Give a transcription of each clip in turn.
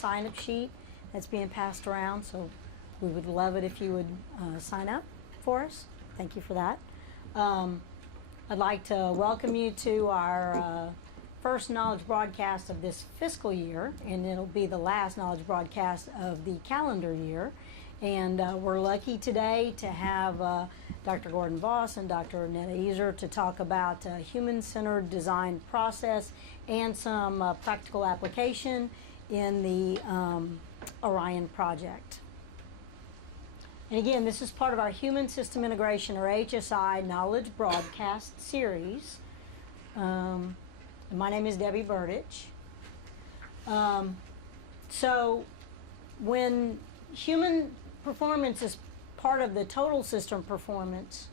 sign-up sheet that's being passed around, so we would love it if you would sign up for us. Thank you for that. I'd like to welcome you to our first Knowledge broadcast of this fiscal year, and it'll be the last Knowledge broadcast of the calendar year. And we're lucky today to have Dr. Gordon Voss and Dr. Netta Easer to talk about human-centered design process and some practical application in the Orion project. And again, this is part of our Human System Integration, or HSI, Knowledge broadcast series. My name is Debbie Burdich. So when human performance is part of the total system performance,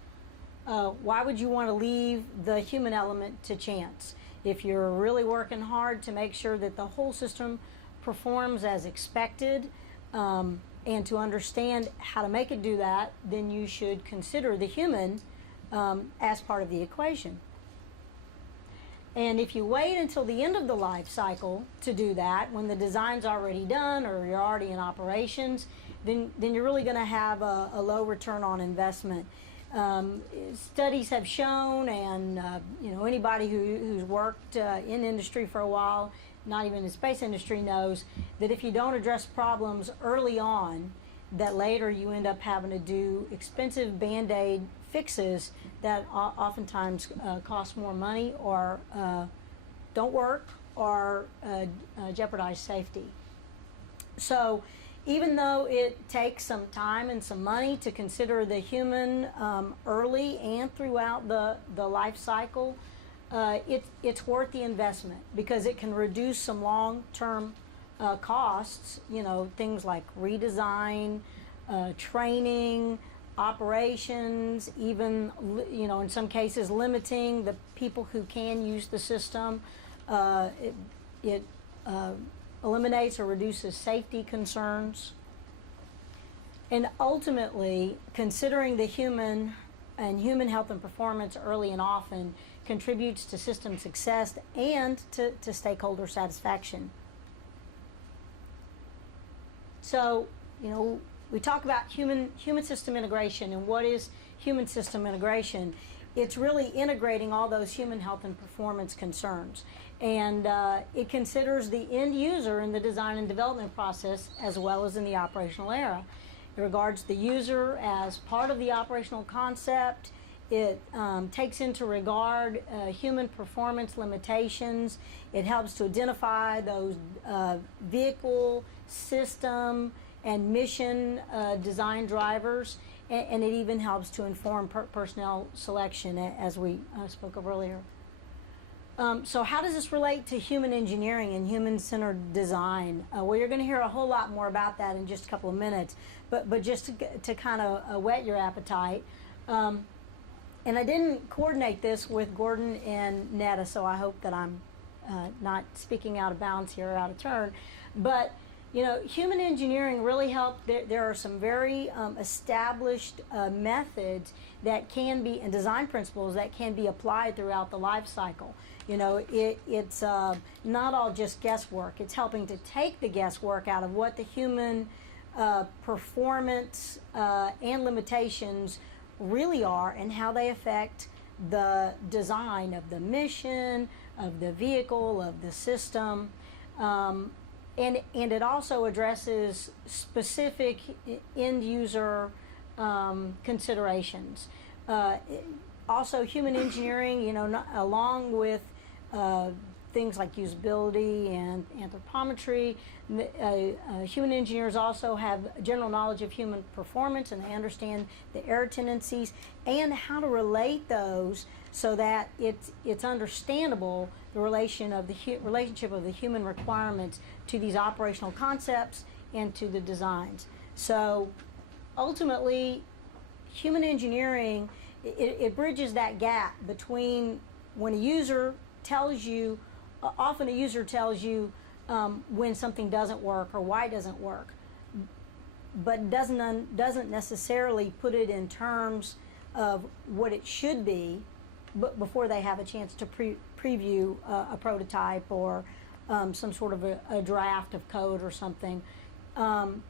why would you want to leave the human element to chance? If you're really working hard to make sure that the whole system performs as expected, and to understand how to make it do that, then you should consider the human as part of the equation. And if you wait until the end of the life cycle to do that, when the design's already done or you're already in operations, then you're really going to have a low return on investment. Studies have shown, and anybody who's worked in industry for a while, not even in the space industry, knows that if you don't address problems early on, that later you end up having to do expensive Band-Aid fixes that oftentimes cost more money, or don't work, or jeopardize safety. So even though it takes some time and some money to consider the human early and throughout the life cycle, it's worth the investment, because it can reduce some long-term costs, things like redesign, training, operations, even, in some cases limiting the people who can use the system. It eliminates or reduces safety concerns. And ultimately, considering the human and human health and performance early and often contributes to system success and to stakeholder satisfaction. So, we talk about human system integration, and what is human system integration? It's really integrating all those human health and performance concerns. And it considers the end user in the design and development process as well as in the operational era. It regards the user as part of the operational concept. It takes into regard human performance limitations. It helps to identify those vehicle, system, and mission design drivers, and it even helps to inform personnel selection, as we spoke of earlier. So how does this relate to human engineering and human-centered design? Well, you're going to hear a whole lot more about that in just a couple of minutes, but just to kind of whet your appetite. And I didn't coordinate this with Gordon and Netta, so I hope that I'm not speaking out of bounds here, or out of turn. But human engineering really helped. There are some very established methods that can be, and design principles that can be applied throughout the life cycle. It's not all just guesswork. It's helping to take the guesswork out of what the human performance and limitations really are, and how they affect the design of the mission, of the vehicle, of the system. And it also addresses specific end user considerations. Also, human engineering, along with things like usability and anthropometry, human engineers also have general knowledge of human performance, and they understand the error tendencies and how to relate those so that it's understandable, the relationship of the human requirements to these operational concepts and to the designs. So ultimately, human engineering, it bridges that gap between when a user tells you, often a user tells you when something doesn't work or why it doesn't work, but doesn't necessarily put it in terms of what it should be, but before they have a chance to preview a prototype or some sort of a draft of code or something. And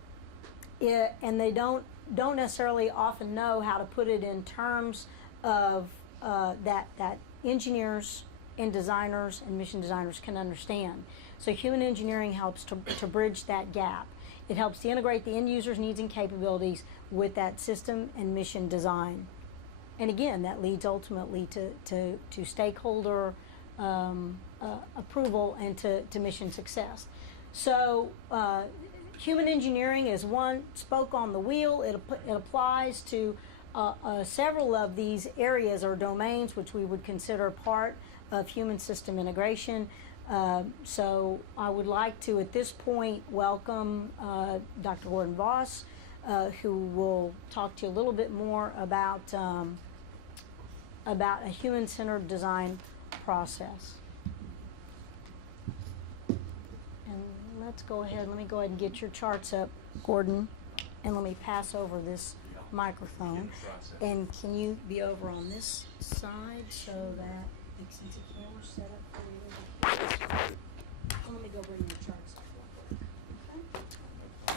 they don't necessarily often know how to put it in terms of that engineers and designers and mission designers can understand. So human engineering helps to bridge that gap. It helps to integrate the end user's needs and capabilities with that system and mission design. And again, that leads ultimately to stakeholder approval and to mission success. So human engineering is one spoke on the wheel. It applies to several of these areas or domains which we would consider part of human system integration. So I would like to, at this point, welcome Dr. Gordon Voss, who will talk to you a little bit more about a human-centered design process. And let's go ahead. Let me go ahead and get your charts up, Gordon, and let me pass over this microphone. And can you be over on this side so that since the camera's set up for you? Let me go bring your charts up real quick. Okay?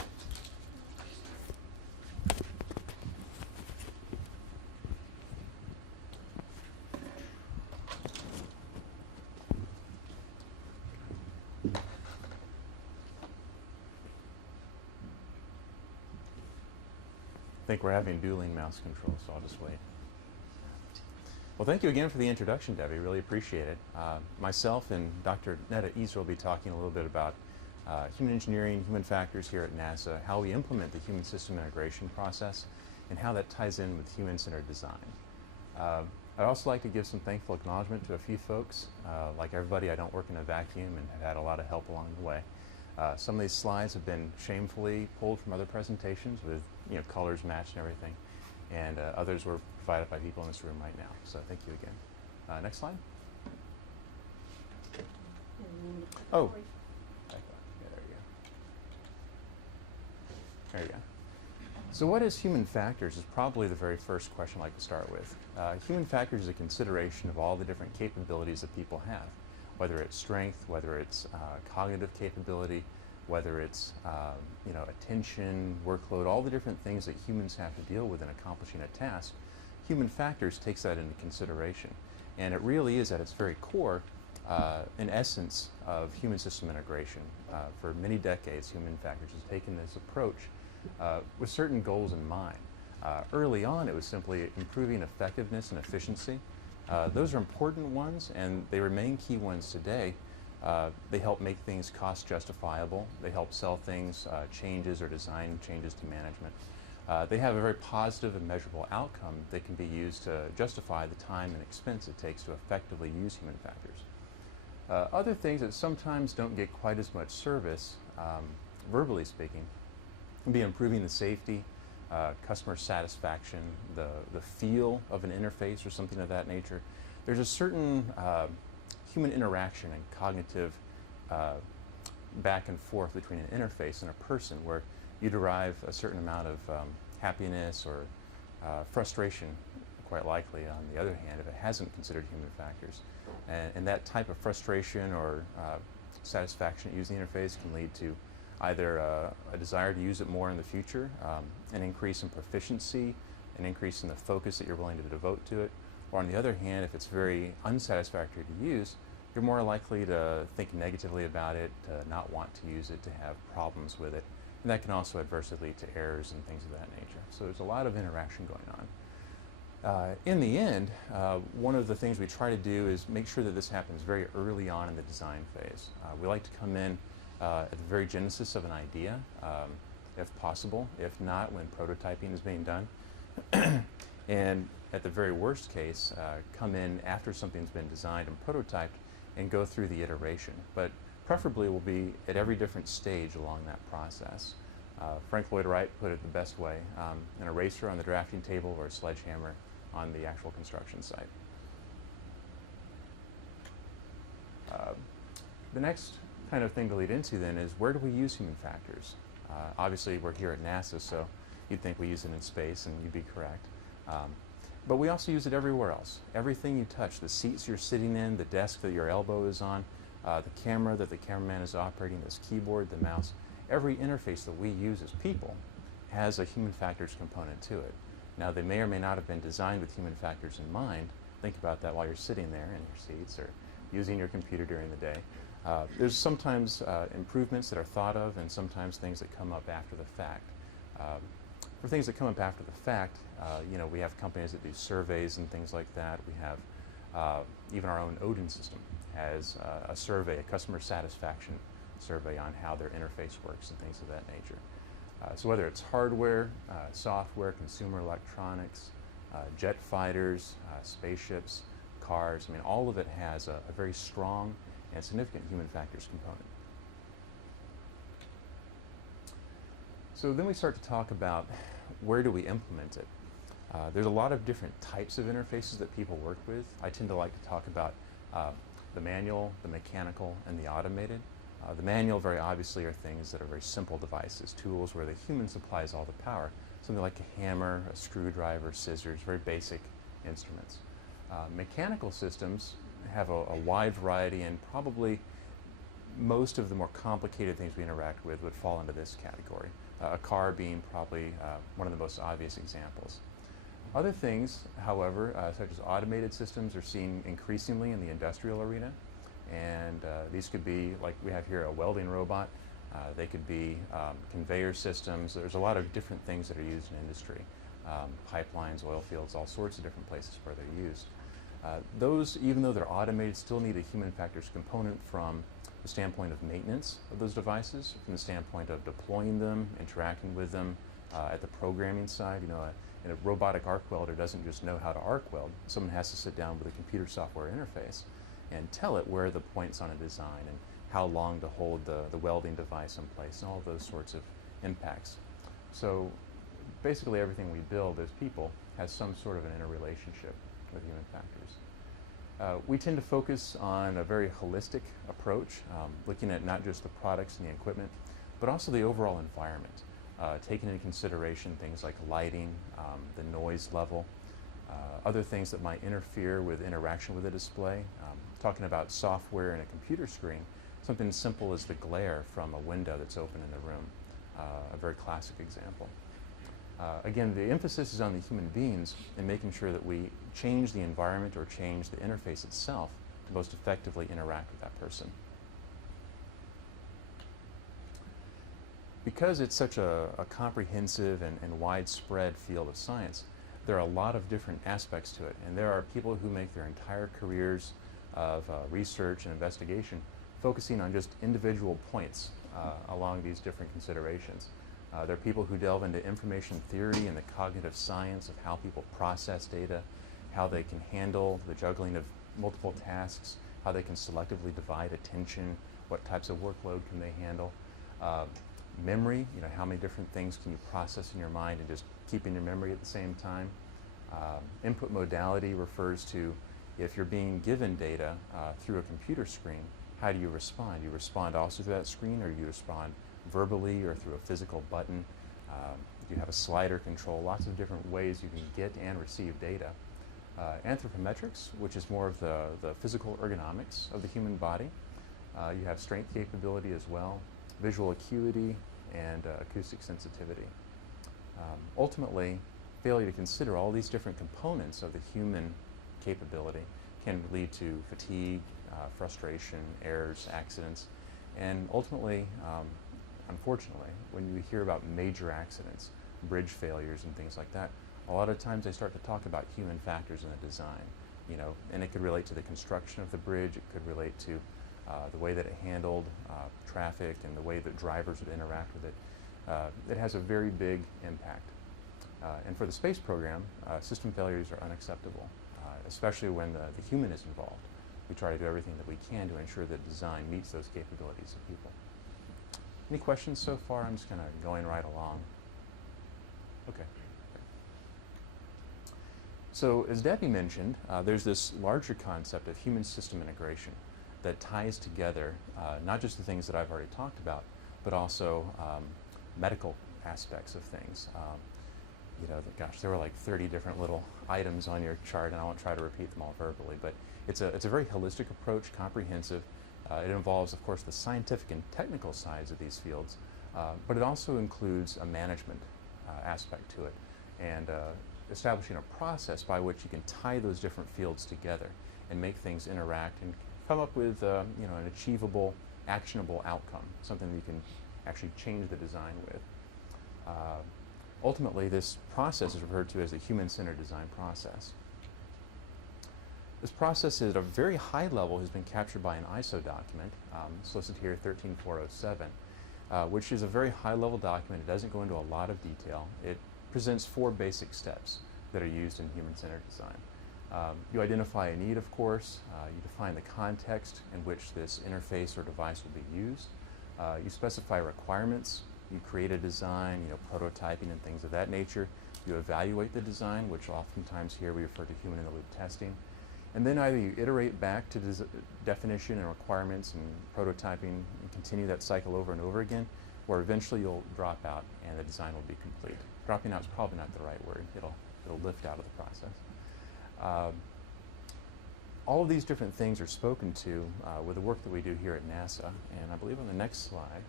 I think we're having dueling mouse controls, so I'll just wait. Well, thank you again for the introduction, Debbie. Really appreciate it. Myself and Dr. Netta Easter will be talking a little bit about human engineering, human factors here at NASA, how we implement the human system integration process, and how that ties in with human-centered design. I'd also like to give some thankful acknowledgement to a few folks. Like everybody, I don't work in a vacuum and have had a lot of help along the way. Some of these slides have been shamefully pulled from other presentations with colors matched and everything, and others were provided by people in this room right now. So thank you again. Next slide. Oh, yeah, there you go. There you go. So what is human factors is probably the very first question I'd like to start with. Human factors is a consideration of all the different capabilities that people have, whether it's strength, whether it's cognitive capability, whether it's attention, workload, all the different things that humans have to deal with in accomplishing a task. Human factors takes that into consideration. And it really is at its very core an essence of human system integration. For many decades, human factors has taken this approach with certain goals in mind. Early on, it was simply improving effectiveness and efficiency. Those are important ones, and they remain key ones today. They help make things cost justifiable. They help sell things, changes or design changes to management. They have a very positive and measurable outcome that can be used to justify the time and expense it takes to effectively use human factors. Other things that sometimes don't get quite as much service, verbally speaking, can be improving the safety, customer satisfaction, the feel of an interface or something of that nature. There's a certain human interaction and cognitive back and forth between an interface and a person where you derive a certain amount of happiness or frustration, quite likely, on the other hand, if it hasn't considered human factors. And that type of frustration or satisfaction at using the interface can lead to either a desire to use it more in the future, an increase in proficiency, an increase in the focus that you're willing to devote to it, or on the other hand, if it's very unsatisfactory to use, you're more likely to think negatively about it, to not want to use it, to have problems with it. And that can also adversely lead to errors and things of that nature. So there's a lot of interaction going on. In the end, one of the things we try to do is make sure that this happens very early on in the design phase. We like to come in at the very genesis of an idea, if possible. If not, when prototyping is being done. And at the very worst case, come in after something's been designed and prototyped and go through the iteration. But preferably will be at every different stage along that process. Frank Lloyd Wright put it the best way, an eraser on the drafting table or a sledgehammer on the actual construction site. The next kind of thing to lead into then is, where do we use human factors? Obviously we're here at NASA, so you'd think we use it in space, and you'd be correct. But we also use it everywhere else. Everything you touch, the seats you're sitting in, the desk that your elbow is on, The camera that the cameraman is operating, this keyboard, the mouse, every interface that we use as people has a human factors component to it. Now, they may or may not have been designed with human factors in mind. Think about that while you're sitting there in your seats or using your computer during the day. There's sometimes improvements that are thought of and sometimes things that come up after the fact. For things that come up after the fact, we have companies that do surveys and things like that. We have even our own Odin system has a survey, a customer satisfaction survey on how their interface works and things of that nature. So whether it's hardware, software, consumer electronics, jet fighters, spaceships, cars, I mean, all of it has a very strong and significant human factors component. So then we start to talk about where do we implement it. There's a lot of different types of interfaces that people work with. I tend to like to talk about the manual, the mechanical, and the automated. The manual, very obviously, are things that are very simple devices, tools where the human supplies all the power. Something like a hammer, a screwdriver, scissors, very basic instruments. Mechanical systems have a wide variety, and probably most of the more complicated things we interact with would fall into this category. A car being probably one of the most obvious examples. Other things, however, such as automated systems, are seen increasingly in the industrial arena. And these could be, like we have here, a welding robot. They could be conveyor systems. There's a lot of different things that are used in industry. Pipelines, oil fields, all sorts of different places where they're used. Those, even though they're automated, still need a human factors component from the standpoint of maintenance of those devices, from the standpoint of deploying them, interacting with them, at the programming side. A robotic arc welder doesn't just know how to arc weld. Someone has to sit down with a computer software interface and tell it where are the points on a design and how long to hold the welding device in place and all of those sorts of impacts. So basically everything we build as people has some sort of an interrelationship with human factors. We tend to focus on a very holistic approach, looking at not just the products and the equipment, but also the overall environment, taking into consideration things like lighting, the noise level, other things that might interfere with interaction with the display. Talking about software and a computer screen, something as simple as the glare from a window that's open in the room, a very classic example. Again, the emphasis is on the human beings and making sure that we change the environment or change the interface itself to most effectively interact with that person. Because it's such a comprehensive and widespread field of science, there are a lot of different aspects to it, and there are people who make their entire careers of research and investigation focusing on just individual points along these different considerations. There are people who delve into information theory and the cognitive science of how people process data, how they can handle the juggling of multiple tasks, how they can selectively divide attention, what types of workload can they handle. Memory, how many different things can you process in your mind and just keep in your memory at the same time. Input modality refers to if you're being given data through a computer screen, how do you respond? You respond also through that screen, or you respond verbally or through a physical button. You have a slider control, lots of different ways you can get and receive data. Anthropometrics, which is more of the physical ergonomics of the human body. You have strength capability as well, visual acuity, and acoustic sensitivity. Ultimately, failure to consider all these different components of the human capability can lead to fatigue, frustration, errors, accidents, and ultimately, unfortunately, when you hear about major accidents, bridge failures and things like that, a lot of times they start to talk about human factors in the design, and it could relate to the construction of the bridge, it could relate to the way that it handled traffic and the way that drivers would interact with it. It has a very big impact. And for the space program, system failures are unacceptable, especially when the human is involved. We try to do everything that we can to ensure that design meets those capabilities of people. Any questions so far? I'm just kind of going right along. Okay. So as Debbie mentioned, there's this larger concept of human system integration that ties together not just the things that I've already talked about, but also medical aspects of things. Gosh, there were like 30 different little items on your chart, and I won't try to repeat them all verbally, but it's a very holistic approach, comprehensive. It involves, of course, the scientific and technical sides of these fields, but it also includes a management aspect to it, and establishing a process by which you can tie those different fields together and make things interact and come up with an achievable, actionable outcome, something that you can actually change the design with. Ultimately, this process is referred to as the human-centered design process. This process at a very high level has been captured by an ISO document, it's listed here 13407, which is a very high-level document. It doesn't go into a lot of detail. It presents 4 basic steps that are used in human-centered design. You identify a need, of course. You define the context in which this interface or device will be used. You specify requirements. You create a design, prototyping and things of that nature. You evaluate the design, which oftentimes here we refer to human-in-the-loop testing. And then either you iterate back to definition and requirements and prototyping and continue that cycle over and over again, or eventually you'll drop out and the design will be complete. Dropping out is probably not the right word. It'll lift out of the process. All of these different things are spoken to with the work that we do here at NASA, and I believe on the next slide,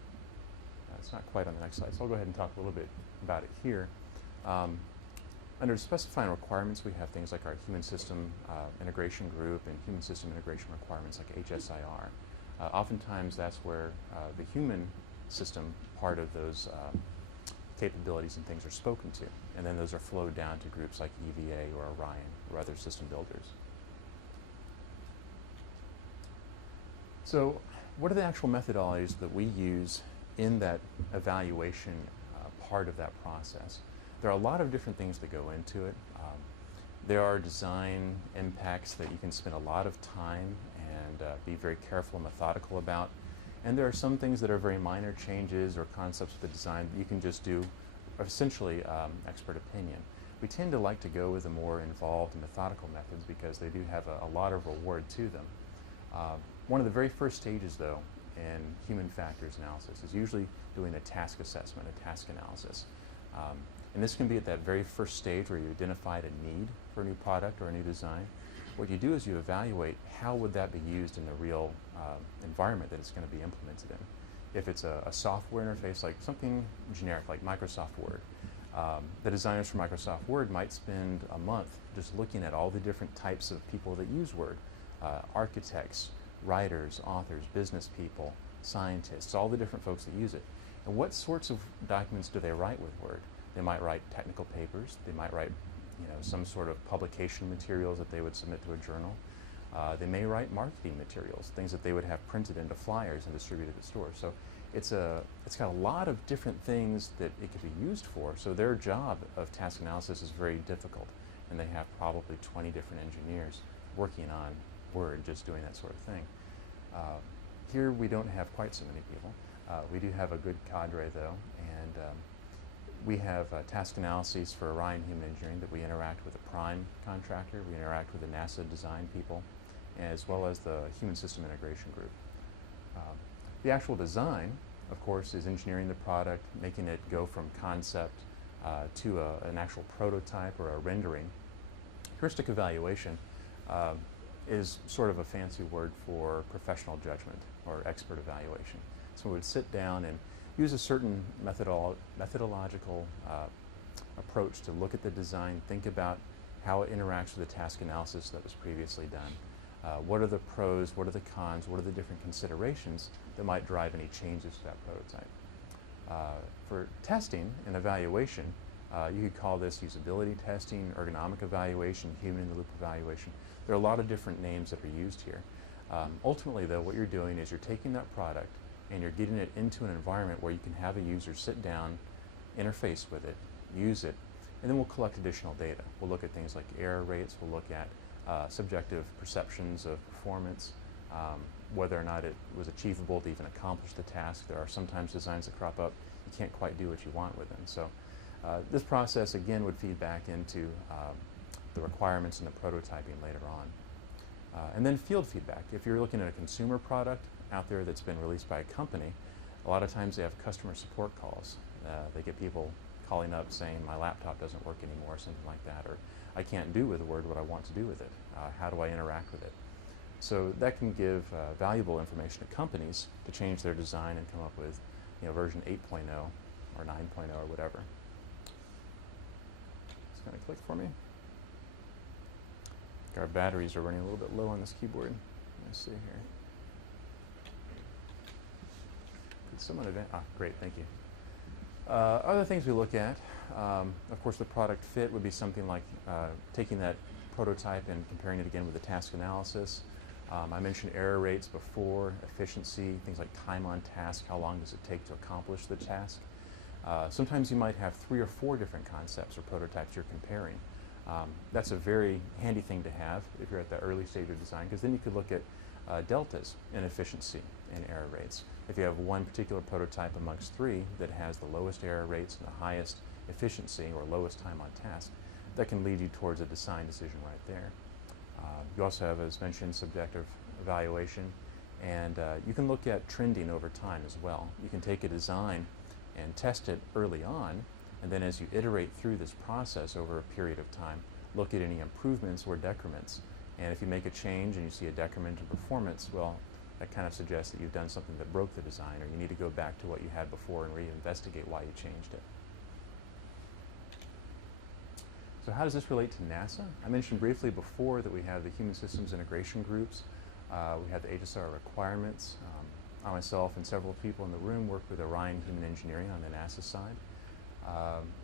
it's not quite on the next slide, so I'll go ahead and talk a little bit about it here. Under specifying requirements, we have things like our Human System Integration Group and Human System Integration Requirements like HSIR. Oftentimes that's where the human system part of those capabilities and things are spoken to, and then those are flowed down to groups like EVA or Orion or other system builders. So what are the actual methodologies that we use in that evaluation part of that process? There are a lot of different things that go into it. There are design impacts that you can spend a lot of time and be very careful and methodical about. And there are some things that are very minor changes or concepts of the design that you can just do essentially expert opinion. We tend to like to go with the more involved and methodical methods because they do have a lot of reward to them. One of the very first stages, though, in human factors analysis is usually doing a task assessment, a task analysis. And this can be at that very first stage where you identified a need for a new product or a new design. What you do is you evaluate how would that be used in the real environment that it's going to be implemented in. If it's a software interface, like something generic like Microsoft Word, the designers for Microsoft Word might spend a month just looking at all the different types of people that use Word. Architects, writers, authors, business people, scientists, all the different folks that use it. And what sorts of documents do they write with Word? They might write technical papers. They might write some sort of publication materials that they would submit to a journal. They may write marketing materials, things that they would have printed into flyers and distributed at stores. So it's got a lot of different things that it could be used for. So their job of task analysis is very difficult, and they have probably 20 different engineers working on Word, just doing that sort of thing. Here we don't have quite so many people. We do have a good cadre though, and we have task analyses for Orion Human Engineering that we interact with the prime contractor, we interact with the NASA design people, as well as the Human System Integration Group. The actual design, of course, is engineering the product, making it go from concept to an actual prototype or a rendering. Heuristic evaluation is sort of a fancy word for professional judgment or expert evaluation. So we would sit down and use a certain methodological approach to look at the design, think about how it interacts with the task analysis that was previously done. What are the pros, what are the cons, what are the different considerations that might drive any changes to that prototype. For testing and evaluation, you could call this usability testing, ergonomic evaluation, human-in-the-loop evaluation. There are a lot of different names that are used here. Ultimately, though, what you're doing is you're taking that product and you're getting it into an environment where you can have a user sit down, interface with it, use it, and then we'll collect additional data. We'll look at things like error rates, we'll look at subjective perceptions of performance, whether or not it was achievable to even accomplish the task. There are sometimes designs that crop up, you can't quite do what you want with them. So this process, again, would feed back into the requirements and the prototyping later on. And then field feedback. If you're looking at a consumer product out there that's been released by a company, a lot of times they have customer support calls. They get people calling up saying, my laptop doesn't work anymore, or something like that, or I can't do with Word what I want to do with it. How do I interact with it? So that can give valuable information to companies to change their design and come up with, version 8.0 or 9.0 or whatever. It's going to click for me. Our batteries are running a little bit low on this keyboard. Let's see here. Could someone advance? Great, thank you. Other things we look at, of course, the product fit would be something like taking that prototype and comparing it again with the task analysis. I mentioned error rates before, efficiency, things like time on task, how long does it take to accomplish the task. Sometimes you might have 3 or 4 different concepts or prototypes you're comparing. That's a very handy thing to have if you're at the early stage of design, because then you could look at deltas in efficiency and error rates. If you have one particular prototype amongst 3 that has the lowest error rates and the highest efficiency or lowest time on task, that can lead you towards a design decision right there. You also have, as mentioned, subjective evaluation, and you can look at trending over time as well. You can take a design and test it early on, and then as you iterate through this process over a period of time, look at any improvements or decrements. And if you make a change and you see a decrement in performance, well, that kind of suggests that you've done something that broke the design, or you need to go back to what you had before and reinvestigate why you changed it. So how does this relate to NASA? I mentioned briefly before that we have the Human Systems Integration Groups. We have the HSR requirements. I myself and several people in the room work with Orion Human Engineering on the NASA side.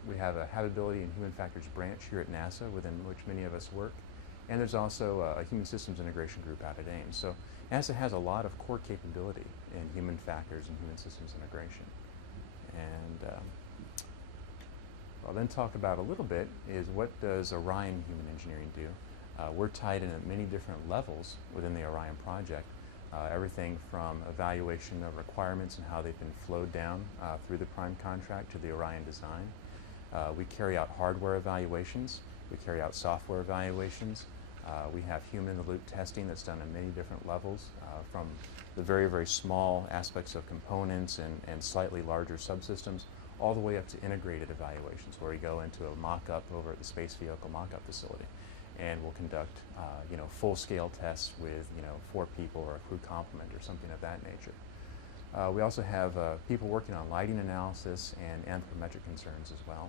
We have a Habitability and Human Factors branch here at NASA, within which many of us work. And there's also a Human Systems Integration Group out at Ames. So NASA has a lot of core capability in human factors and human systems integration. And I'll then talk about a little bit is what does Orion Human Engineering do? We're tied in at many different levels within the Orion project. Everything from evaluation of requirements and how they've been flowed down through the prime contract to the Orion design. We carry out hardware evaluations. We carry out software evaluations. We have human-in-the-loop testing that's done at many different levels, from the very, very small aspects of components and slightly larger subsystems, all the way up to integrated evaluations, where we go into a mock-up over at the Space Vehicle mock-up facility. And we'll conduct, full-scale tests with, 4 people or a crew complement or something of that nature. We also have people working on lighting analysis and anthropometric concerns as well.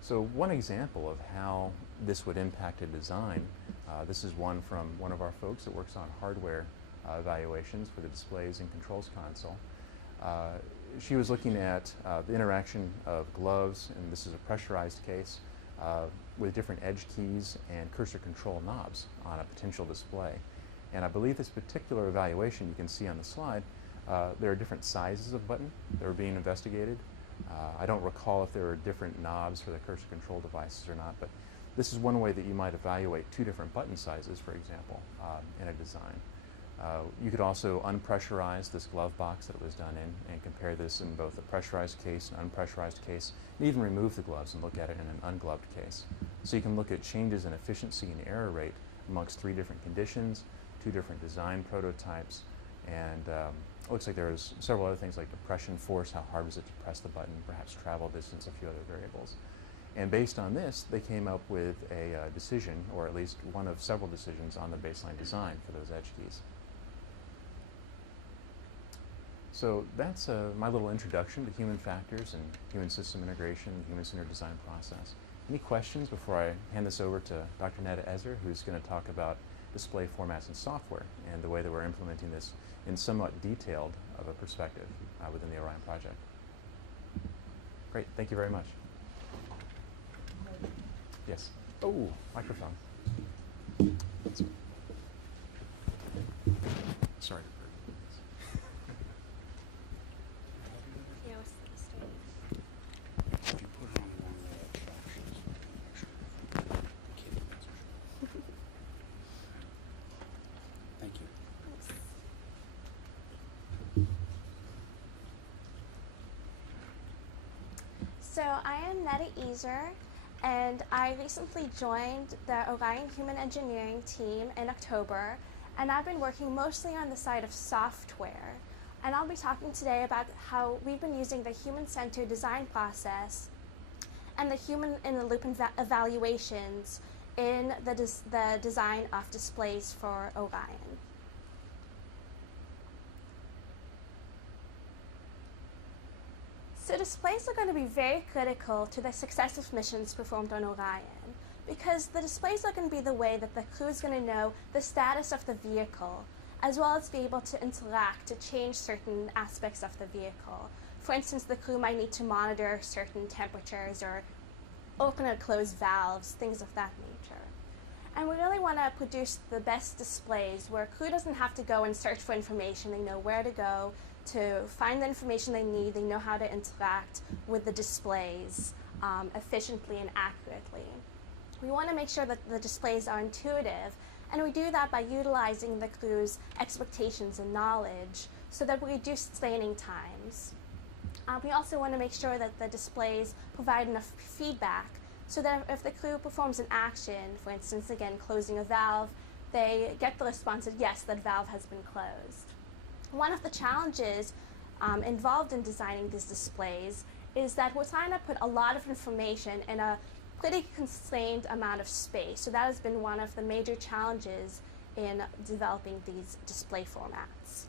So one example of how this would impact a design, this is one from one of our folks that works on hardware evaluations for the displays and controls console. She was looking at the interaction of gloves, and this is a pressurized case, with different edge keys and cursor control knobs on a potential display. And I believe this particular evaluation you can see on the slide, there are different sizes of button that are being investigated. I don't recall if there are different knobs for the cursor control devices or not, but this is one way that you might evaluate 2 different button sizes, for example, in a design. You could also unpressurize this glove box that it was done in and compare this in both a pressurized case and unpressurized case, and even remove the gloves and look at it in an ungloved case. So you can look at changes in efficiency and error rate amongst 3 different conditions, 2 different design prototypes, and it looks like there's several other things like depression force, how hard was it to press the button, perhaps travel distance, a few other variables. And based on this, they came up with a decision, or at least one of several decisions on the baseline design for those edge keys. So that's my little introduction to human factors and human system integration and human-centered design process. Any questions before I hand this over to Dr. Neda Ezer, who's going to talk about display formats and software and the way that we're implementing this in somewhat detailed of a perspective within the Orion project. Great, thank you very much. Yes. Oh, microphone. Sorry. If you put it on one of the attractions, make sure the kid answers. Thank you. So I am Neda Ezer, and I recently joined the Orion Human Engineering team in October, and I've been working mostly on the side of software. And I'll be talking today about how we've been using the human-centered design process and the human-in-the-loop evaluations in the design of displays for Orion. So displays are going to be very critical to the success of missions performed on Orion, because the displays are going to be the way that the crew is going to know the status of the vehicle, as well as be able to interact to change certain aspects of the vehicle. For instance, the crew might need to monitor certain temperatures or open or close valves, things of that nature. And we really want to produce the best displays where crew doesn't have to go and search for information. They know where to go to find the information they need. They know how to interact with the displays efficiently and accurately. We want to make sure that the displays are intuitive, and we do that by utilizing the crew's expectations and knowledge so that we reduce training times. We also want to make sure that the displays provide enough feedback so that if the crew performs an action, for instance, again, closing a valve, they get the response that yes, that valve has been closed. One of the challenges involved in designing these displays is that we're trying to put a lot of information in a pretty constrained amount of space. So that has been one of the major challenges in developing these display formats.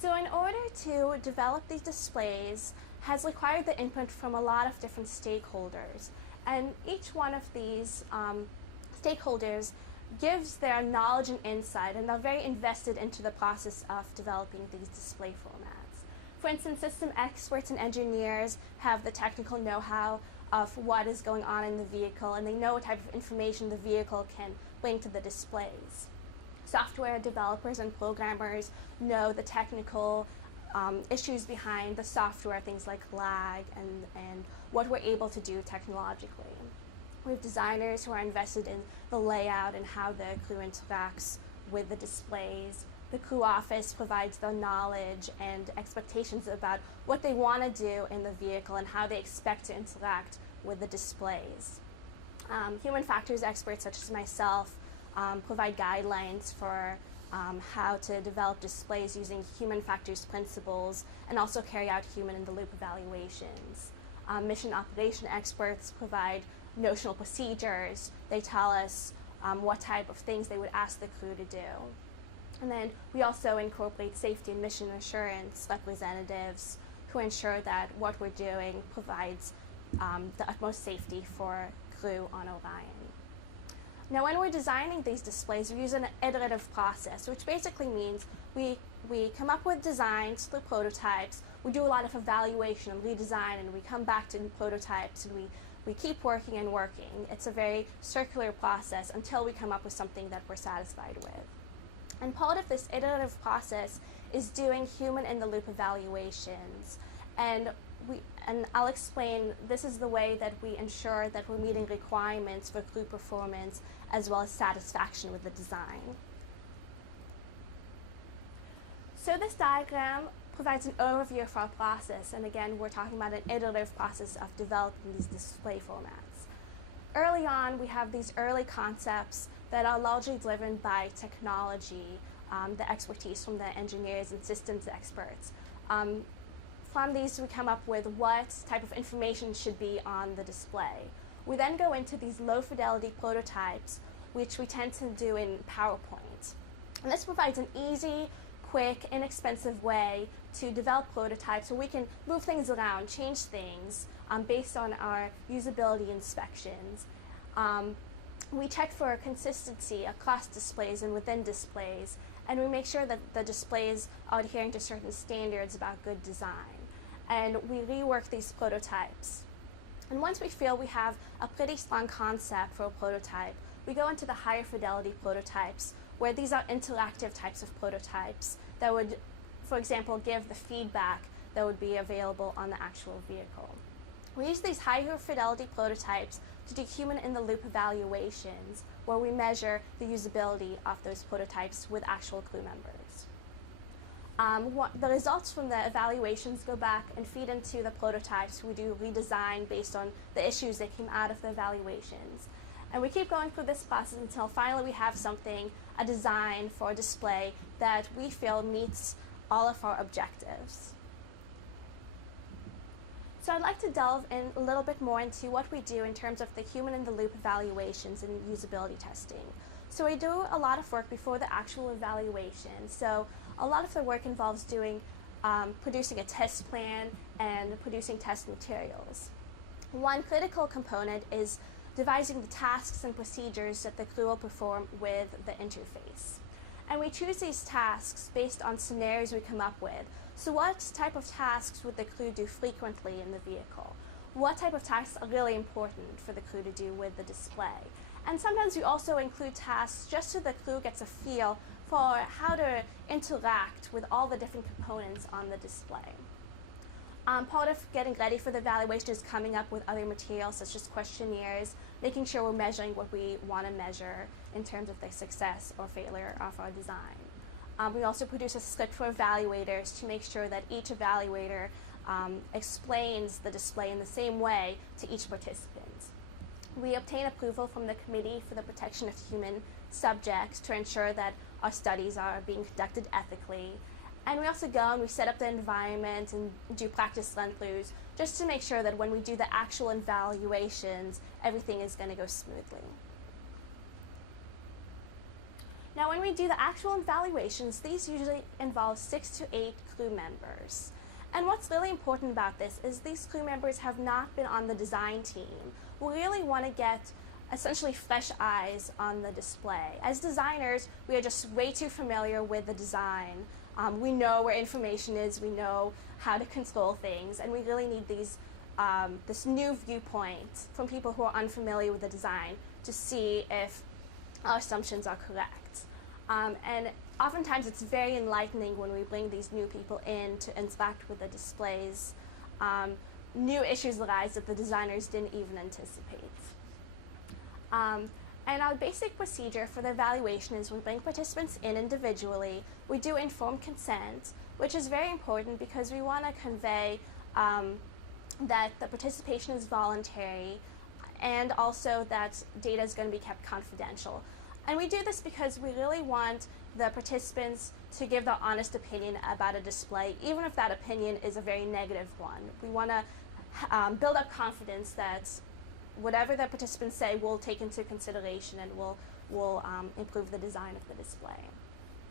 So in order to develop these displays has required the input from a lot of different stakeholders. And each one of these stakeholders gives their knowledge and insight, and they're very invested into the process of developing these display formats. For instance, system experts and engineers have the technical know-how of what is going on in the vehicle, and they know what type of information the vehicle can bring to the displays. Software developers and programmers know the technical issues behind the software, things like lag and what we're able to do technologically. We have designers who are invested in the layout and how the crew interacts with the displays. The crew office provides the knowledge and expectations about what they want to do in the vehicle and how they expect to interact with the displays. Human factors experts such as myself provide guidelines for how to develop displays using human factors principles and also carry out human-in-the-loop evaluations. Mission operation experts provide notional procedures. They tell us what type of things they would ask the crew to do. And then we also incorporate safety and mission assurance representatives who ensure that what we're doing provides the utmost safety for crew on Orion. Now, when we're designing these displays, we use an iterative process, which basically means we come up with designs through prototypes, we do a lot of evaluation and redesign, and we come back to prototypes, and we keep working and working. It's a very circular process until we come up with something that we're satisfied with. And part of this iterative process is doing human-in-the-loop evaluations. And I'll explain, this is the way that we ensure that we're meeting requirements for crew performance as well as satisfaction with the design. So this diagram provides an overview of our process, and again, we're talking about an iterative process of developing these display formats. Early on, we have these early concepts that are largely driven by technology, the expertise from the engineers and systems experts. From these, we come up with what type of information should be on the display. We then go into these low-fidelity prototypes, which we tend to do in PowerPoint. And this provides an easy, quick, inexpensive way to develop prototypes so we can move things around, change things based on our usability inspections. We check for consistency across displays and within displays, and we make sure that the displays are adhering to certain standards about good design. And we rework these prototypes. And once we feel we have a pretty strong concept for a prototype, we go into the higher fidelity prototypes, where these are interactive types of prototypes that would, for example, give the feedback that would be available on the actual vehicle. We use these higher fidelity prototypes to do human-in-the-loop evaluations, where we measure the usability of those prototypes with actual crew members. The results from the evaluations go back and feed into the prototypes. We do redesign based on the issues that came out of the evaluations. And we keep going through this process until finally we have something, a design for a display that we feel meets all of our objectives. So I'd like to delve in a little bit more into what we do in terms of the human-in-the-loop evaluations and usability testing. So we do a lot of work before the actual evaluation. So a lot of the work involves producing a test plan and producing test materials. One critical component is devising the tasks and procedures that the crew will perform with the interface. And we choose these tasks based on scenarios we come up with. So what type of tasks would the crew do frequently in the vehicle? What type of tasks are really important for the crew to do with the display? And sometimes we also include tasks just so the crew gets a feel for how to interact with all the different components on the display. Part of getting ready for the evaluation is coming up with other materials such as questionnaires, making sure we're measuring what we want to measure in terms of the success or failure of our design. We also produce a script for evaluators to make sure that each evaluator explains the display in the same way to each participant. We obtain approval from the Committee for the Protection of Human Subjects to ensure that our studies are being conducted ethically. And we also go and we set up the environment and do practice run-throughs just to make sure that when we do the actual evaluations, everything is going to go smoothly. Now, when we do the actual evaluations, these usually involve 6 to 8 crew members. And what's really important about this is these crew members have not been on the design team. We really want to get essentially fresh eyes on the display. As designers, we are just way too familiar with the design. We know where information is, we know how to control things, and we really need this new viewpoint from people who are unfamiliar with the design to see if our assumptions are correct. And oftentimes it's very enlightening when we bring these new people in to interact with the displays. New issues arise that the designers didn't even anticipate. And our basic procedure for the evaluation is we bring participants in individually. We do informed consent, which is very important because we want to convey that the participation is voluntary and also that data is going to be kept confidential. And we do this because we really want the participants to give their honest opinion about a display, even if that opinion is a very negative one. We want to build up confidence that whatever the participants say we'll take into consideration and will improve the design of the display.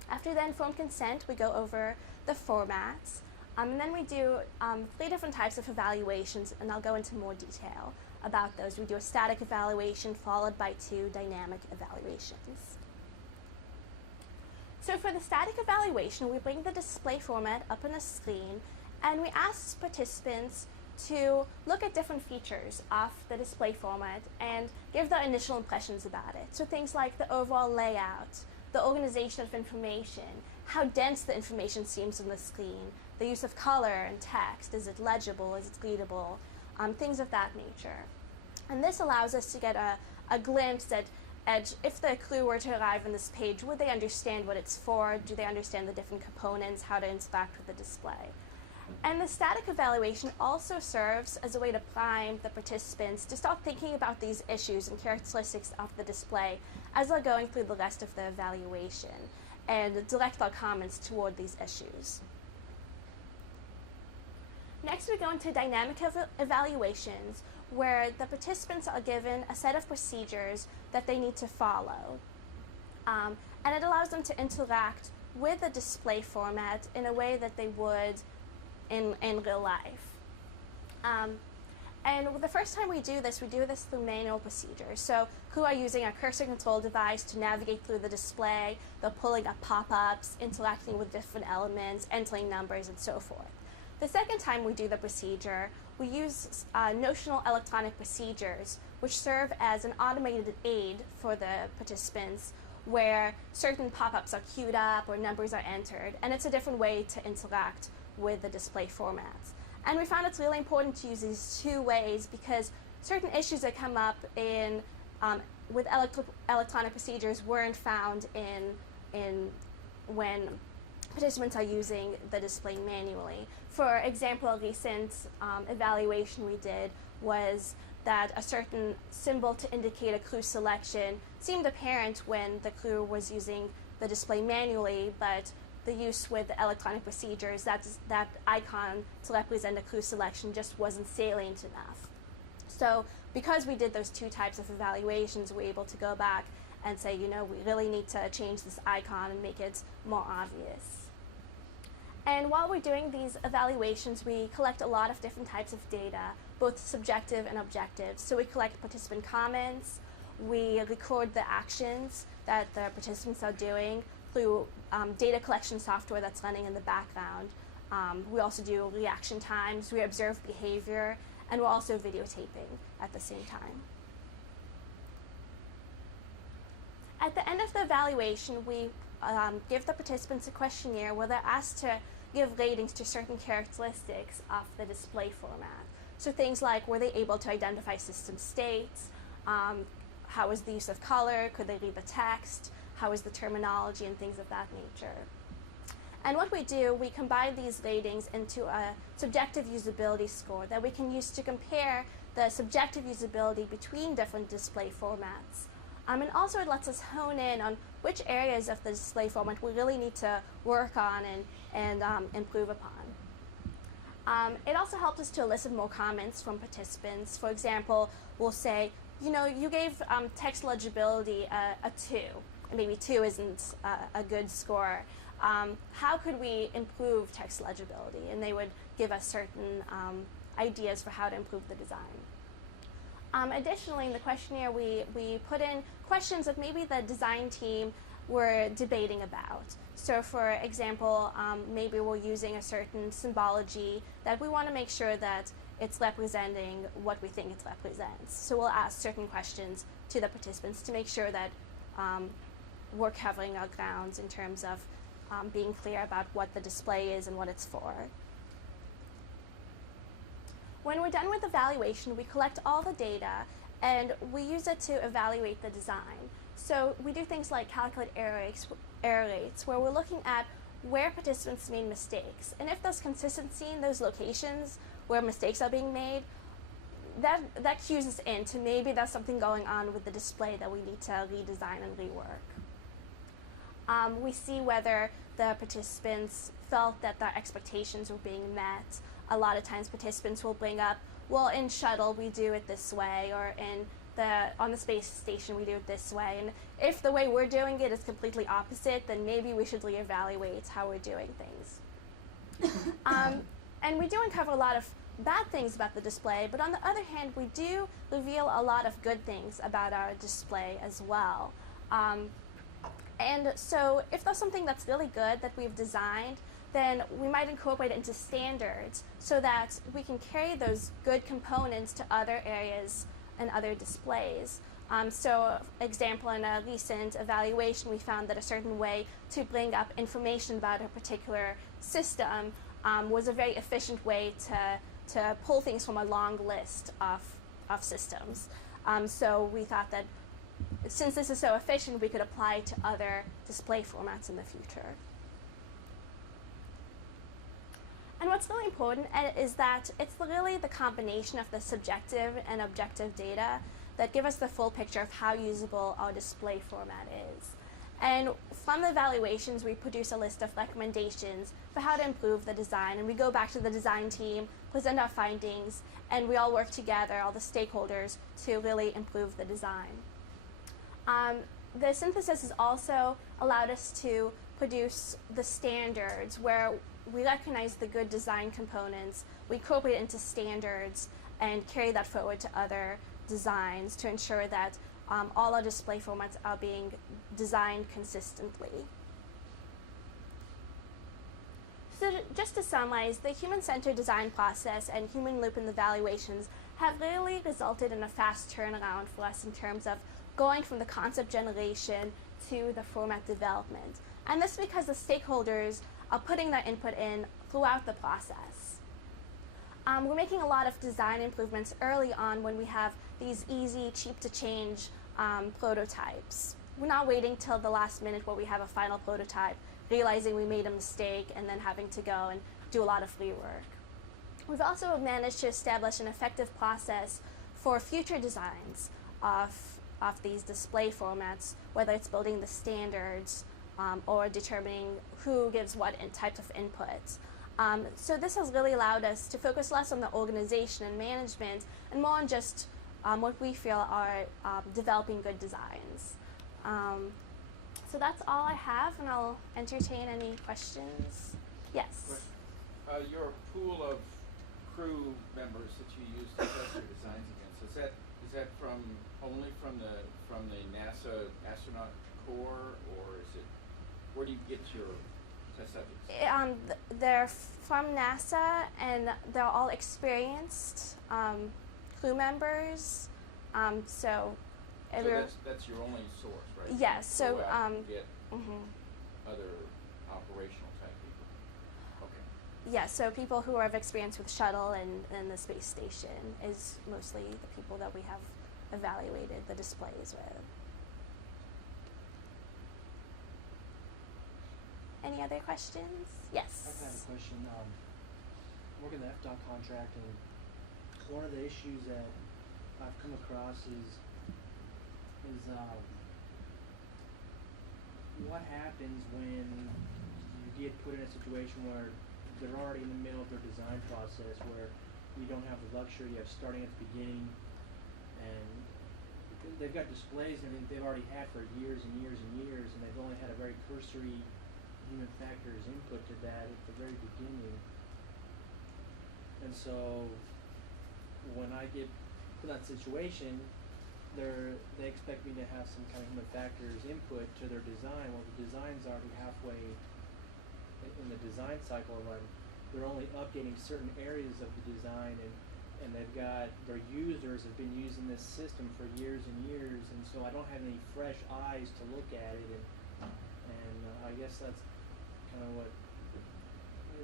After the informed consent, we go over the formats, and then we do 3 different types of evaluations, and I'll go into more detail about those. We do a static evaluation followed by 2 dynamic evaluations. So for the static evaluation, we bring the display format up on a screen, and we ask participants to look at different features of the display format and give their initial impressions about it. So things like the overall layout, the organization of information, how dense the information seems on the screen, the use of color and text, is it legible, is it readable, things of that nature. And this allows us to get a glimpse at if the crew were to arrive on this page, would they understand what it's for? Do they understand the different components, how to interact with the display? And the static evaluation also serves as a way to prime the participants to start thinking about these issues and characteristics of the display as they're going through the rest of the evaluation and direct our comments toward these issues. Next, we go into dynamic evaluations, where the participants are given a set of procedures that they need to follow. And it allows them to interact with the display format in a way that they would in real life. And the first time we do this through manual procedures. So crew are using a cursor control device to navigate through the display. They're pulling up pop-ups, interacting with different elements, entering numbers, and so forth. The second time we do the procedure, we use notional electronic procedures, which serve as an automated aid for the participants, where certain pop-ups are queued up or numbers are entered, and it's a different way to interact with the display formats. And we found it's really important to use these 2 ways because certain issues that come up with electronic procedures weren't found in when participants are using the display manually. For example, a recent evaluation we did was that a certain symbol to indicate a crew selection seemed apparent when the crew was using the display manually, but the use with the electronic procedures, that icon to represent a clue selection just wasn't salient enough. So because we did those two types of evaluations, we're able to go back and say, we really need to change this icon and make it more obvious. And while we're doing these evaluations, we collect a lot of different types of data, both subjective and objective. So we collect participant comments, we record the actions that the participants are doing through data collection software that's running in the background. We also do reaction times, we observe behavior, and we're also videotaping at the same time. At the end of the evaluation, we give the participants a questionnaire where they're asked to give ratings to certain characteristics of the display format. So things like, were they able to identify system states? How was the use of color? Could they read the text? How was the terminology, and things of that nature? And what we do, we combine these ratings into a subjective usability score that we can use to compare the subjective usability between different display formats. And also it lets us hone in on which areas of the display format we really need to work on and improve upon. It also helps us to elicit more comments from participants. For example, we'll say, you gave text legibility a 2. Maybe 2 isn't a good score. How could we improve text legibility? And they would give us certain ideas for how to improve the design. Additionally, in the questionnaire, we put in questions that maybe the design team were debating about. So for example, maybe we're using a certain symbology that we want to make sure that it's representing what we think it represents. So we'll ask certain questions to the participants to make sure that we're covering our grounds in terms of being clear about what the display is and what it's for. When we're done with evaluation, we collect all the data and we use it to evaluate the design. So we do things like calculate error rates, where we're looking at where participants made mistakes. And if there's consistency in those locations where mistakes are being made, that cues us in to maybe there's something going on with the display that we need to redesign and rework. We see whether the participants felt that their expectations were being met. A lot of times participants will bring up, well, in shuttle we do it this way, or on the space station we do it this way. And if the way we're doing it is completely opposite, then maybe we should reevaluate how we're doing things. And we do uncover a lot of bad things about the display, but on the other hand, we do reveal a lot of good things about our display as well. And so if there's something that's really good that we've designed, then we might incorporate it into standards so that we can carry those good components to other areas and other displays. So, example, in a recent evaluation, we found that a certain way to bring up information about a particular system was a very efficient way to pull things from a long list of systems. So we thought that since this is so efficient, we could apply it to other display formats in the future. And what's really important is that it's really the combination of the subjective and objective data that give us the full picture of how usable our display format is. And from the evaluations, we produce a list of recommendations for how to improve the design. And we go back to the design team, present our findings, and we all work together, all the stakeholders, to really improve the design. The synthesis has also allowed us to produce the standards where we recognize the good design components, we incorporate it into standards, and carry that forward to other designs to ensure that all our display formats are being designed consistently. So just to summarize, the human-centered design process and human loop in the evaluations have really resulted in a fast turnaround for us in terms of going from the concept generation to the format development. And this is because the stakeholders are putting their input in throughout the process. We're making a lot of design improvements early on when we have these easy, cheap-to-change prototypes. We're not waiting till the last minute where we have a final prototype, realizing we made a mistake and then having to go and do a lot of rework. We've also managed to establish an effective process for future designs of these display formats, whether it's building the standards or determining who gives what types of inputs. So this has really allowed us to focus less on the organization and management and more on just what we feel are developing good designs. So that's all I have, and I'll entertain any questions. Yes. Your pool of crew members that you use to test your designs against, is that only from the NASA astronaut corps, or is it, where do you get your test subjects? They're from NASA, and they're all experienced crew members. So That's your only source, right? Yes. You So go out and get mhm. other operational type people. Okay. Yeah, so people who have experience with shuttle and the space station is mostly the people that we have evaluated the displays with. Any other questions? Yes. I've had a question. Working the FDOT contract, and one of the issues that I've come across is what happens when you get put in a situation where they're already in the middle of their design process, where you don't have the luxury of starting at the beginning, and they've got displays and they've already had for years and years and years, and they've only had a very cursory human factors input to that at the very beginning. And so when I get to that situation, they expect me to have some kind of human factors input to their design. Well, the design's already halfway in the design cycle run. They're only updating certain areas of the design, and they've got their users have been using this system for years and years, and so I don't have any fresh eyes to look at it, and I guess that's kind of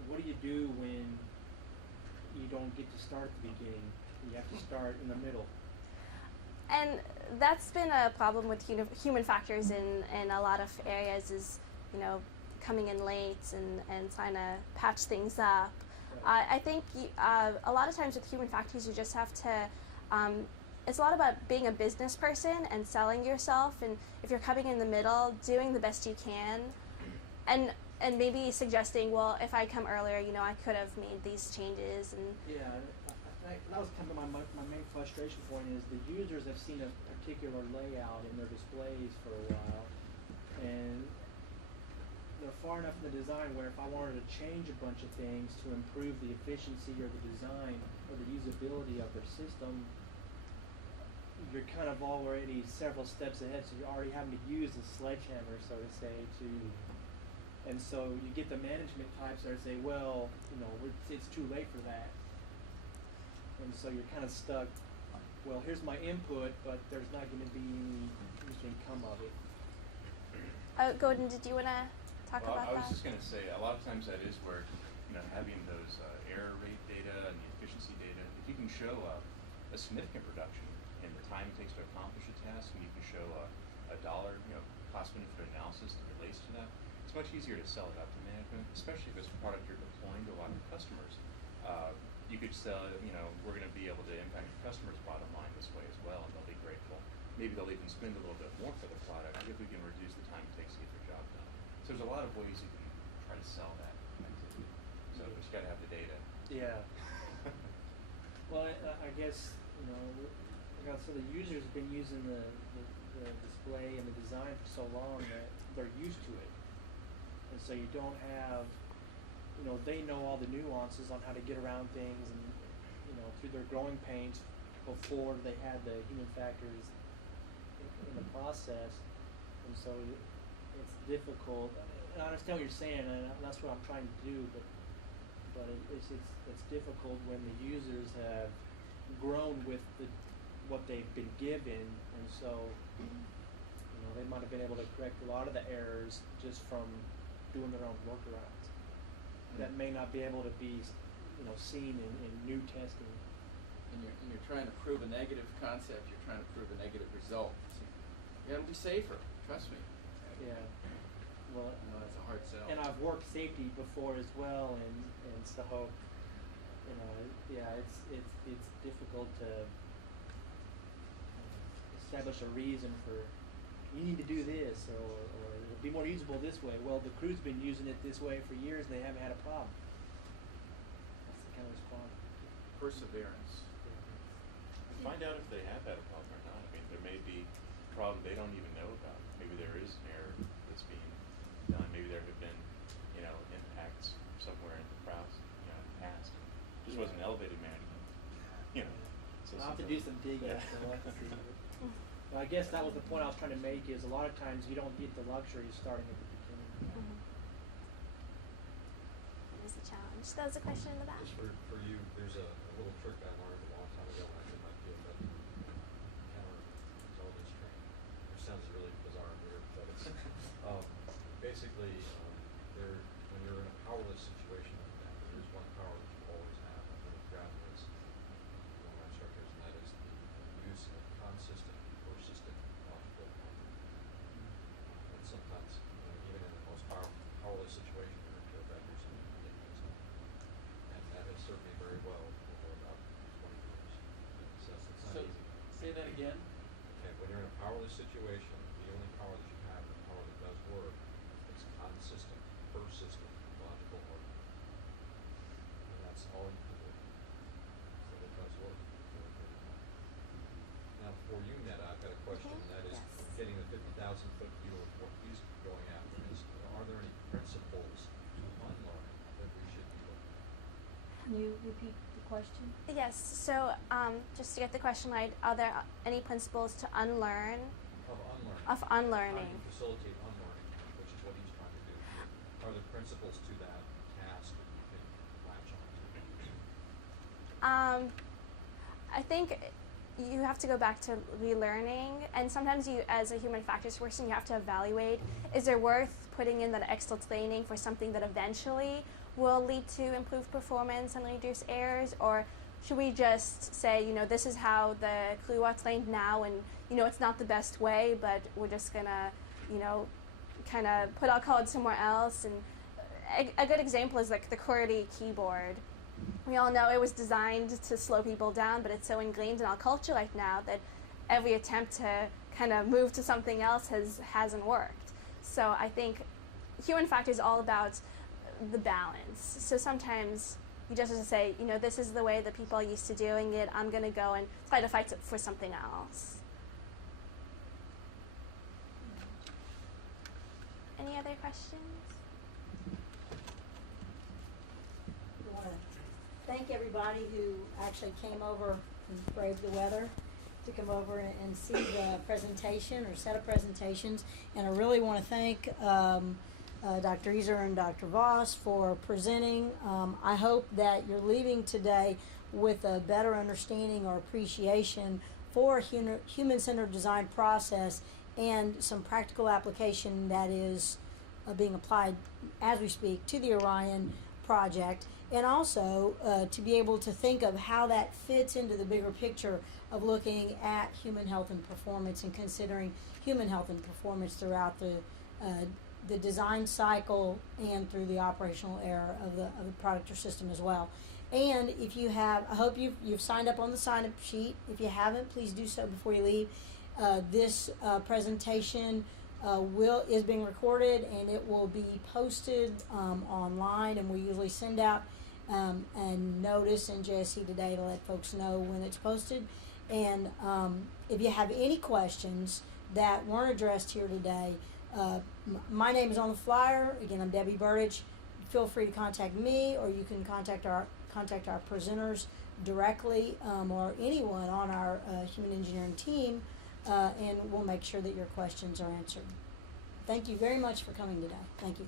what do you do when you don't get to start at the beginning? You have to start in the middle. And that's been a problem with human factors in a lot of areas, is, you know, coming in late and trying to patch things up. Right. I think a lot of times with human factors, you just have to, it's a lot about being a business person and selling yourself, and if you're coming in the middle, doing the best you can, and maybe suggesting, well, if I come earlier, you know, I could have made these changes. And Yeah, that was kind of my main frustration point, is the users have seen a particular layout in their displays for a while, and they're far enough in the design where if I wanted to change a bunch of things to improve the efficiency or the design or the usability of their system, you're kind of already several steps ahead, so you're already having to use the sledgehammer, so to say, and so you get the management types that say, well, you know, it's too late for that. And so you're kind of stuck, well, here's my input, but there's not going to be anything come of it. Gordon, did you want to talk Well, about I was that? just going to say, a lot of times that is where, you know, having those error rate data and the efficiency data, if you can show a significant reduction in the time it takes to accomplish a task, and you can show a dollar, you know, cost benefit analysis that relates to that, it's much easier to sell it out to management, especially if it's a product you're deploying to a lot of customers. You could sell, you know, we're going to be able to impact the customer's bottom line this way as well, and they'll be grateful. Maybe they'll even spend a little bit more for the product if we can reduce the time it takes to get their job done. So there's a lot of ways you can try to sell that activity. So, but you got to have the data. Yeah. Well, I guess, you know, so the users have been using the display and the design for so long that they're used to it. And so you don't have, you know, they know all the nuances on how to get around things, and, you know, through their growing pains before they had the human factors in the process. And so it's difficult. And I understand what you're saying, and that's what I'm trying to do, but it's difficult when the users have grown with what they've been given, and so, you know, they might have been able to correct a lot of the errors just from doing their own workarounds that may not be able to be, you know, seen in new testing. And you're trying to prove a negative concept, you're trying to prove a negative result. You gotta be safer, trust me. Yeah. Well, I know that's a hard sell. and I've worked safety before as well, and so, you know, yeah, it's difficult to establish a reason for, you need to do this, or be more usable this way. Well, the crew's been using it this way for years and they haven't had a problem. That's the kind of response. Perseverance. Find out if they have had a problem or not. I mean, there may be a problem they don't even know about. Maybe there is an error that's being done. Maybe there have been, impacts somewhere in the past. Just wasn't elevated management. So I'll have to do some digging, Yeah. so we'll have to see. But I guess that was the point I was trying to make, is a lot of times you don't get the luxury of starting at the beginning. It is a challenge. There was a question in the back. Just for you, there's a little trick I learned a long time ago when I did my PFW counterintelligence training, which sounds really bizarre and weird, but it's basically when you're in a powerless situation like that, there's one power that you always have. I've been with graduates, one of my instructors, and that is the use of consistent, persistent, logical thinking. And sometimes, even in the most powerless situation, you're going to factor some get things done. And that has served me very well for about 20 years. So it's not So, easy. say that again. Okay, when you're in a powerless situation, the only power that you have, the power that does work, is consistent, persistent, logical work. And that's all you can do. So it does work. Now for you, Netta, I've got a question, and that is Yes. getting the 50,000-foot view of what he's going after is, are there any principles to unlearn that we should be looking at? Can you repeat the question? Yes, so just to get the question right, are there any principles to unlearn, Of unlearning. How unlearning? you facilitate unlearning, which is what he's trying to do. Are there principles to that task that you can latch on to? I think you have to go back to relearning, and sometimes you, as a human factors person, you have to evaluate, is it worth putting in that extra training for something that eventually will lead to improved performance and reduce errors, or should we just say, this is how the crew are trained now, and it's not the best way, but we're just gonna, kind of put our code somewhere else. And a good example is like the QWERTY keyboard. We all know it was designed to slow people down, but it's so ingrained in our culture right now that every attempt to kind of move to something else hasn't worked. So I think human factor is all about the balance. So sometimes you just have to say, this is the way that people are used to doing it. I'm going to go and try to fight for something else. Any other questions? We want to thank everybody who actually came over and braved the weather to come over and see the presentation or set of presentations. And I really want to thank Dr. Easer and Dr. Voss for presenting. I hope that you're leaving today with a better understanding or appreciation for human-centered design process and some practical application that is being applied as we speak to the Orion project, and also to be able to think of how that fits into the bigger picture of looking at human health and performance and considering human health and performance throughout the design cycle and through the operational era of the product or system as well. And if you have, I hope you've signed up on the sign-up sheet. If you haven't, please do so before you leave. This presentation is being recorded, and it will be posted online, and we usually send out a notice in JSC Today to let folks know when it's posted. And if you have any questions that weren't addressed here today, my name is on the flyer. Again, I'm Debbie Burridge. Feel free to contact me, or you can contact our presenters directly, or anyone on our human engineering team, and we'll make sure that your questions are answered. Thank you very much for coming today. Thank you.